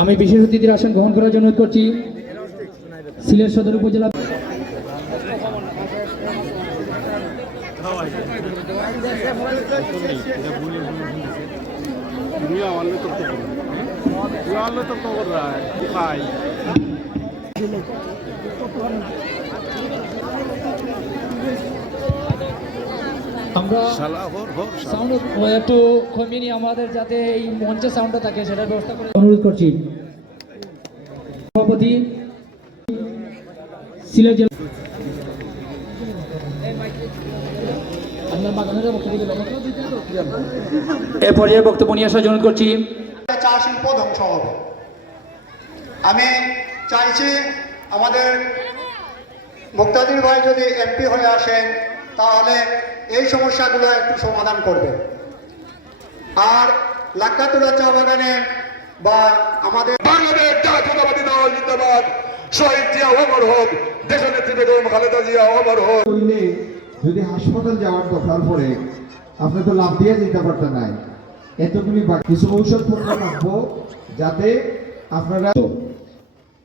আমি বিশেষ অতিথির আসন গ্রহণ করার জন্য করছি। সিলেট সদর উপজেলা হ্যাঁ? আমরা সাউন্ড মানে একটু কমিয়ে নিই আমাদের যাতে এই মঞ্চে সাউন্ডটা থাকে সেটার ব্যবস্থা করে অনুরোধ করছি। সভাপতি সিলেট জেলা এ পর্যায়ে বক্তব্য নিয়ে আসার জন্য করছি। চা শিল্প ধ্বংস হবে। আমি চাইছি আমাদের মুক্তাদির ভাই যদি এমপি হয়ে আসেন তাহলে এই সমস্যাগুলো একটু সমাধান করবে আর লাক্কাতুরা চা বাগানে বা আমাদের বাংলাদেশ জাতীয়তাবাদী দল জিন্দাবাদ। শহীদ জিয়া অমর হোক দেশনেত্রী বেগম খালেদা জিয়া অমর হোক। যদি হাসপাতাল যাওয়ার দরকার পড়ে আপনি তো লাভ দিয়ে যেতে পারতেন নাই। এতগুলি বা- কিছু ঔষধপত্র রাখব যাতে আপনারা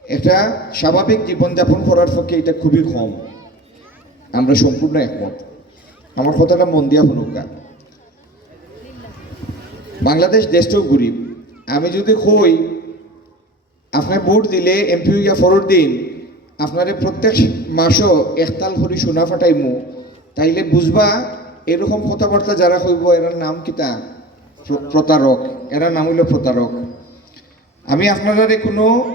এটা স্বাভাবিক জীবনযাপন করার পক্ষে এটা খুবই কম। আমরা সম্পূর্ণ একমত। আমার কথাটা মন দিয়া শুনুকা বাংলাদেশ দেশটাও গরিব। আমি যদি কই, আপনার ভোট দিলে এমপি হইয়া ফরর দিন, আপনারে প্রত্যেক মাসও একতাল করে সোনা ফাটাইমু, তাইলে বুঝবা এরকম কথাবার্তা যারা কইব এরার নাম কিতা? প্র- প্রতারক। এরার নাম হইল প্রতারক। আমি আপনারা কোনো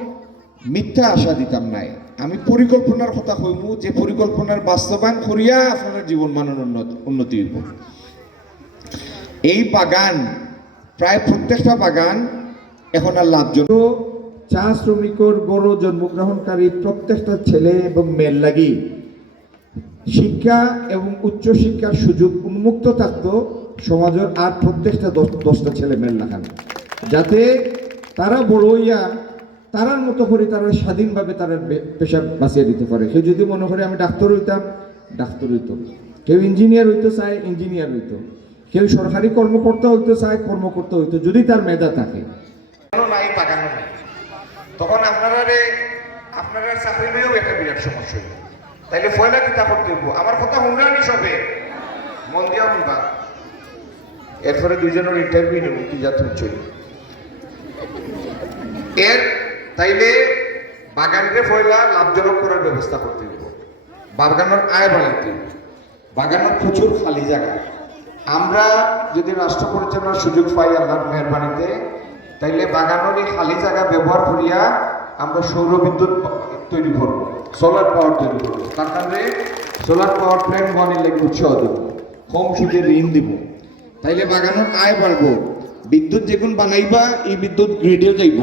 মিথ্যা আশা দিতাম নাই। আমি পরিকল্পনার কথা কইমু যে পরিকল্পনার বাস্তবায়ন করিয়া আপনার জীবন মানের উন্নত- উন্নতি হইব। এই বাগান, প্রায় প্রত্যেকটা বাগান এখন আর লাভজনক। চা শ্রমিকর বড় জন্মগ্রহণকারী প্রত্যেকটা ছেলে এবং মেয়ের লাগি শিক্ষা এবং উচ্চ শিক্ষার সুযোগ উন্মুক্ত থাকতো সমাজের আর প্রত্যেকটা দশটা ছেলে মেয়ের লাগান। যাতে তারা বড় হইয়া তারার মতো করে তারা স্বাধীনভাবে তারা পেশা বাঁচিয়ে দিতে পারে। কেউ যদি মনে করে আমি ডাক্তার হইতাম, ডাক্তার হইতো। কেউ ইঞ্জিনিয়ার হইতে চায় ইঞ্জিনিয়ার হইতো। কেউ সরকারি কর্মকর্তা হইতে চায় কর্মকর্তা হইতো, যদি তার মেধা থাকে। নাই বাগানও নাই। তখন আপনারা আপনারা চাকরি নিয়েও একটা বিরাট সমস্যা হইব তাইলে ফয়লা কিতা করতে আমার কথা শুনরানি সবে? মন দিয়া শুনবা। এরপরে দুইজনের ইন্টারভিউ নেব কি যা তুমি চলি এর তাইলে বাগানকে ফয়লা লাভজনক করার ব্যবস্থা করতে হইব। বাগানের আয় বাড়াইতে হইব। বাগানের প্রচুর খালি জায়গা। আমরা যদি রাষ্ট্র পরিচালনার সুযোগ পাই আল্লাহর মেহরবানিতে, তাইলে বাগানের এই খালি জায়গা ব্যবহার করিয়া আমরা সৌর বিদ্যুৎ তৈরি করব সোলার পাওয়ার তৈরি করব। তার কারণে সোলার পাওয়ার প্ল্যান্ট বানিয়ে লেগে উৎসাহ দেব, কম সুদে ঋণ দিব। তাইলে বাগানের আয় বাড়বো। বিদ্যুৎ যেগুন বানাইবা এই বিদ্যুৎ গ্রিডে যাইব।